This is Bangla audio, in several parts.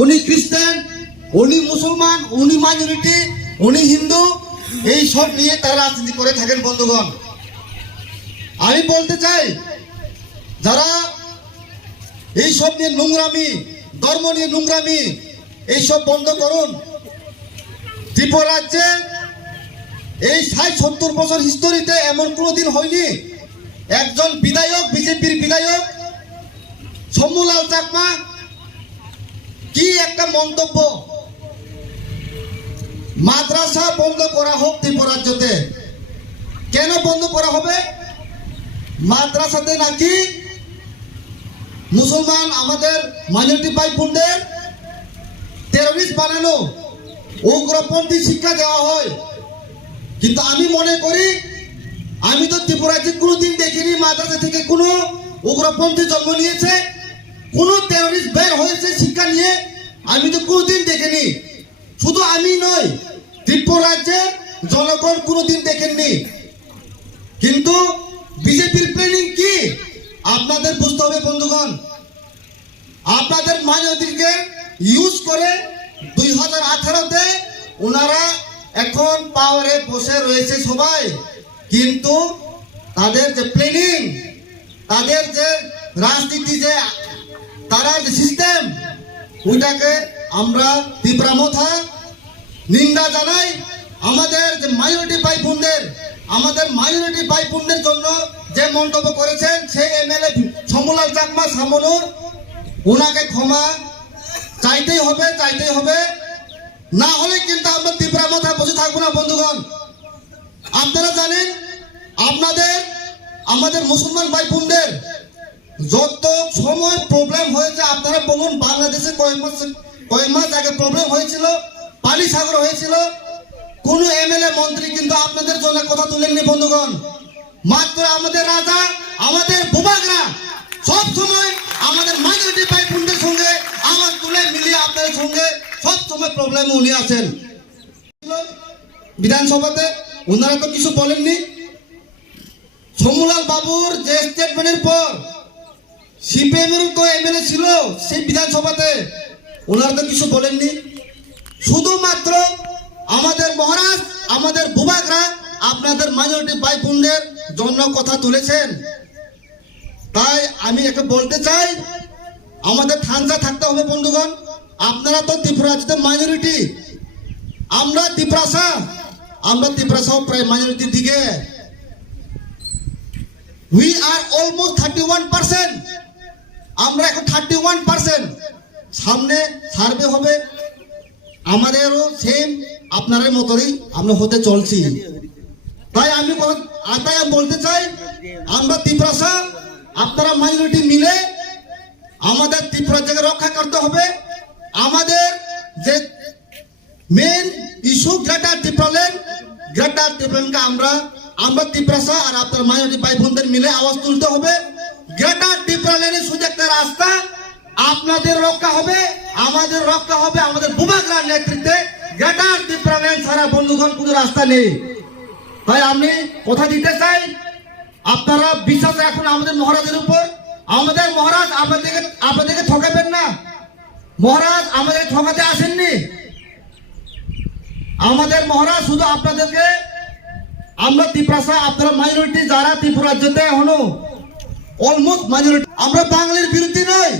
উনি খ্রিস্টান, উনি মুসলমান, উনি মাইনরিটি, উনি হিন্দু, এই সব নিয়ে তারা রাজনীতি করে থাকেন বন্ধুগণ। আমি বলতে চাই, যারা এই সব নিয়ে নোংরামি, ধর্ম নিয়ে নোংরামি, এইসব বন্ধ করুন। ত্রিপুরা রাজ্যে এই ৬০-৭০ বছর হিস্টোরিতে এমন কোনোদিন হয়নি একজন বিধায়ক, বিজেপির বিধায়ক শম্ভুলাল চাকমা কি একটা মন্তব্য, মাদ্রাসা বন্ধ করা হোক ত্রিপুরা রাজ্যতে। কেন বন্ধ করা হবে? মাদ্রাসাতে নাকি মুসলমান আমাদের মাইনরিটি ভাই বোনদের টেররিস্ট বানানো, উগ্রপন্থী শিক্ষা দেওয়া হয়। কিন্তু আমি মনে করি, আমি তো ত্রিপুরাতে কোনোদিন দেখিনি মাদ্রাসা থেকে কোনো উগ্রপন্থী জন্ম নিয়েছে, কোনো টেররিস্ট বের হয়েছে শিক্ষা নিয়ে, আমি তো কোনোদিন দেখিনি। শুধু আমি নয়, ত্রিপুরা রাজ্যের জনগণ কোনোদিন দেখেননি। কিন্তু বিজেপির প্ল্যানিং কি আপনাদের বুঝতে হবে বন্ধুগণ। আপনাদের মাইনরিটিকে ইউজ করে 2018-তে ওনারা এখন পাওয়ারে বসে রয়েছে সবাই, কিন্তু তাদের যে প্ল্যানিং, তাদের যে রাজনীতি, যে তারা যে সিস্টেম, ওইটাকে আমরা তীব্রমথা নিন্দা জানাই। আমাদের যে মাইনরিটি ভাই বোনদের, আমাদের মাইনরিটি ভাই বোনদের জন্য যে মন্তব্য করেছেন সেই এমএলএ শম্ভুলাল চাকমা সামনুর, ওনাকে ক্ষমা চাইতেই হবে, চাইতেই হবে। না হলে কিন্তু আমরা তীব্রমথা বসে থাকবো না বন্ধুগণ। আপনারা জানেন, আমাদের মুসলমান ভাই বোনদের যত সময় প্রবলেম হয়েছে, আপনারা বলুন বাংলাদেশে কয়েক মাস আগে প্রবলেম হয়েছিল, পানি সাগর হয়েছিল, কোন এমএলএ মন্ত্রী কিন্তু আপনাদের জন্য কথা তুলেননি বন্ধুগণ। মাত্র আমাদের রাজা, আমাদের বুবাগরা সব সময় আমাদের মাইনরিটি ভাই বোনদের সঙ্গে আওয়াজ তুলে মিলিয়ে আপনাদের সঙ্গে সব সময় প্রবলেম উনি আছেন। বিধানসভাতে ওনারা তো কিছু বলেননি। শম্ভুলাল বাবুর যে স্টেটমেন্টের পর সিপিএমের তো এমএলএ ছিল সেই বিধানসভাতে, ওনারা তো কিছু বলেননি। শুধুমাত্র আমাদের মহারাজ, আমাদের বুবাগরা আপনাদের মাইনরিটি ভাই বোনদের জন্য কথা তুলেছেন। তাই আমি একে বলতে চাই, আমাদের ঠান্ডা থাকতে হবে বন্ধুগণ। আপনারা তো ত্রিপুরা রাজ্যের মাইনরিটি, আমরা ত্রিপুরাসাও প্রায় মাইনরিটির দিকে। উই আর অলমোস্ট 31%, আমরা এখন 31%। সামনে সার্ভে হবে, আমাদেরও সেম আপনাদের মতোই আমরা হতে চলছি। তাই আমি বলতে চাই, আমরা ত্রিপুরা, আপনারা মাইনরিটি মিলে আমাদের ত্রিপুরা জায়গায় রক্ষা করতে হবে। আমাদের যে মেন ইস্যু গ্রেটার ত্রিপুরাকে আমরা ত্রিপুরা আর আপনার মাইনরিটি ভাই বোনদের মিলে আওয়াজ তুলতে হবে। গ্রেটার ত্রিপুরা লেনের শুধু একটা রাস্তা, আপনাদের রক্ষা হবে, আমাদের রক্ষা হবে, আমাদের বুবাগরার নেতৃত্বে। গ্রেটার ত্রিপুরা লেন ছাড়া বন্ধুগণ কোনো রাস্তা নেই। তাই আমি কথা দিতে চাই, আপনারা বিশ্বাস রাখুন আমাদের মহারাজের উপর। আমাদের মহারাজ আপনাদেরকে ঠকাবেন না। মহারাজ আমাদের ঠকাতে আসেননি। আমাদের মহারাজ শুধু আপনাদেরকে, আমরা ত্রিপুরা, আপনারা মাইনরিটি যারা ত্রিপুরা রাজ্যতে এখনো অলমোস্ট মাইনরিটি, আমরা বাঙালির বিরুদ্ধে নয়,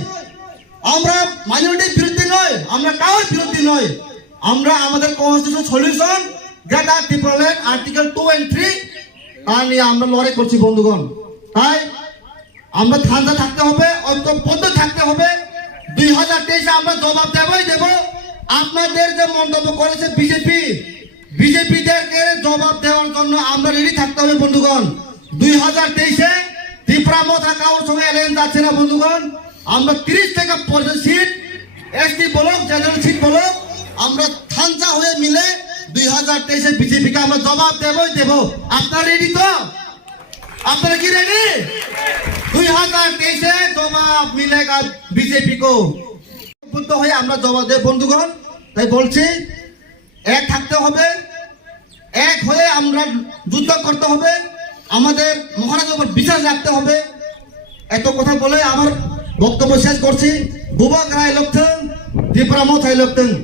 আমরা মাইনরিটির বিরুদ্ধে নয়, আমরা কারোর বিরুদ্ধে নয়। আমরা আমাদের constitution solution greater Tripura land article 2 and 3 নিয়ে আমরা লড়াই করছি বন্ধুগণ। তাই আমরা ঠান্ডা থাকতে হবে, ঐক্যবদ্ধ থাকতে হবে। 2023-এ আমরা জবাব দেব। আপনাদের যে মন্তব্য করেছে বিজেপিদেরকে জবাব দেওয়ার জন্য আমরা রেডি থাকতে হবে বন্ধুগণ। 2023-এ ত্রিপুরা মথা কারোর সঙ্গে অ্যালায়েন্স যাচ্ছে না বন্ধুগণ। আমরা 30 থেকে 50 seat ST block, general seat block, আমরা ঠান্ডা হয়ে মিলে 2023-এ বিজেপিকে আমরা জবাব দেব। আপনারা রেডি তো? আপনারা কি রেডি? 2023-এ জবাব মিলেগা বিজেপি কো, বুদ্ধ হয়ে আমরা জবাব দেব বন্ধুগণ। তাই বলছি, এক থাকতে হবে, এক হয়ে আমরা যুদ্ধ করতে হবে, আমাদের মহারাজের উপর বিশ্বাস রাখতে হবে। এত কথা বলে আমার বক্তব্য শেষ করছি। বুবাগরা লক্ষণ। Di Pramoth Hailopteng.